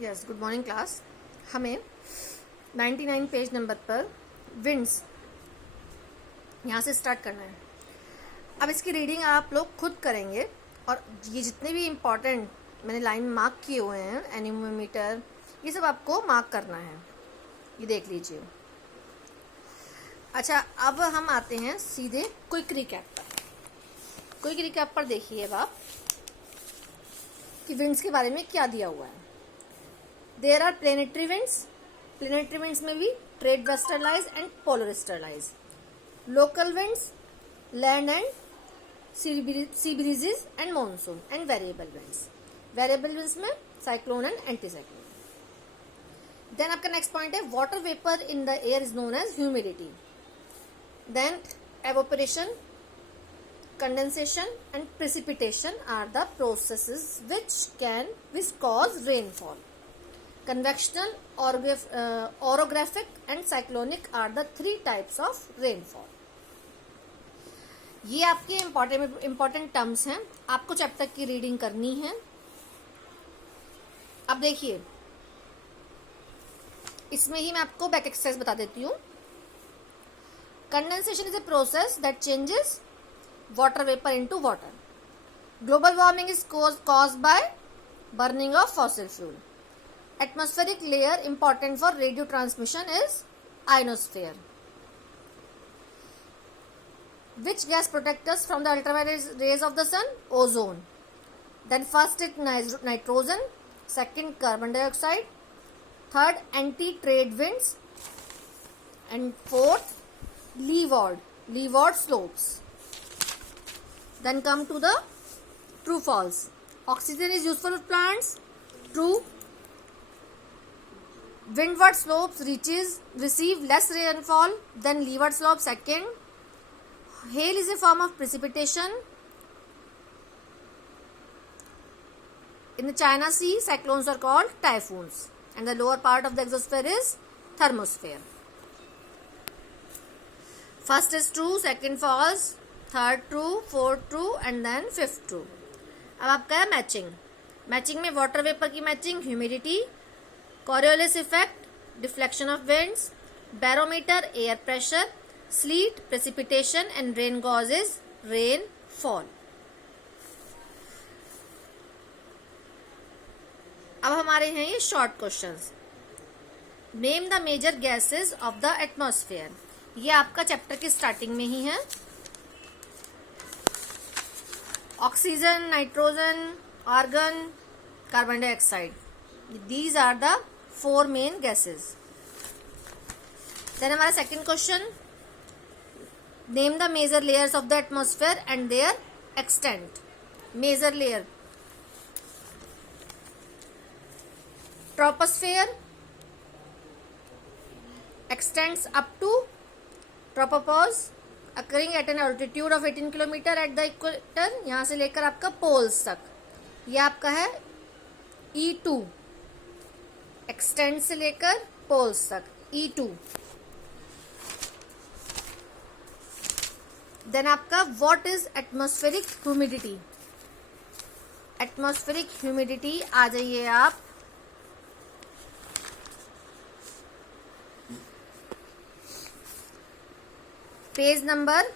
Yes, good morning class. हमें 99 page number पर winds यहाँ से स्टार्ट करना है। अब इसकी रीडिंग आप लोग खुद करेंगे और ये जितने भी इम्पॉर्टेंट मैंने लाइन मार्क किए हुए हैं, एनीमोमीटर, ये सब आपको मार्क करना है। ये देख लीजिए। अच्छा, अब हम आते हैं सीधे क्विक रिकैप पर। क्विक रिकैप पर देखिए अब आप कि विंड्स के बारे में क्या दिया हुआ है। There are planetary winds. Planetary winds में भी trade westerlies and polar easterlies. Local winds, land and sea breezes and monsoon and variable winds. Variable winds में cyclone and anti cyclone. Then आपका नेक्स्ट पॉइंट है water vapour in the air is known as humidity. Then evaporation, condensation and precipitation are the processes which cause rainfall. Convectional, orographic and cyclonic are the three types of rainfall. ये आपके important terms हैं, आपको chapter की reading करनी है। अब देखिए, इसमें ही मैं आपको बैक एक्सरसाइज बता देती हूँ। Condensation is a process that changes water vapor into water. Global warming is caused by burning of fossil fuel. Atmospheric layer important for radio transmission is ionosphere. Which gas protects us from the ultraviolet rays of the sun? Ozone. Then first is nitrogen, second carbon dioxide, third anti-trade winds, and fourth leeward slopes. Then come to the true false. Oxygen is useful for plants. True. Windward slopes receive less rainfall than leeward slopes. Second. Hail is a form of precipitation. In the China Sea, cyclones are called typhoons. And the lower part of the exosphere is thermosphere. First is true, second false, third true, fourth true and then fifth true. अब आपका है matching. Matching में water vapour की matching, humidity, Coriolis effect, deflection of winds, barometer, air pressure, sleet, precipitation and rain causes rainfall. अब हमारे हैं ये short questions. Name the major gases of the atmosphere. ये आपका चैप्टर की starting में ही है। Oxygen, nitrogen, argon, carbon dioxide, these are the four main gases. Then हमारा second question, name the major layers of the atmosphere and their extent. Major layer, troposphere extends up to tropopause occurring at an altitude of 18 kilometre at the equator। यहाँ से लेकर आपका poles तक, ये आपका है E2। Extend से लेकर पोल्स तक E2। देन आपका what is atmospheric humidity. Atmospheric humidity आ जाइए आप पेज नंबर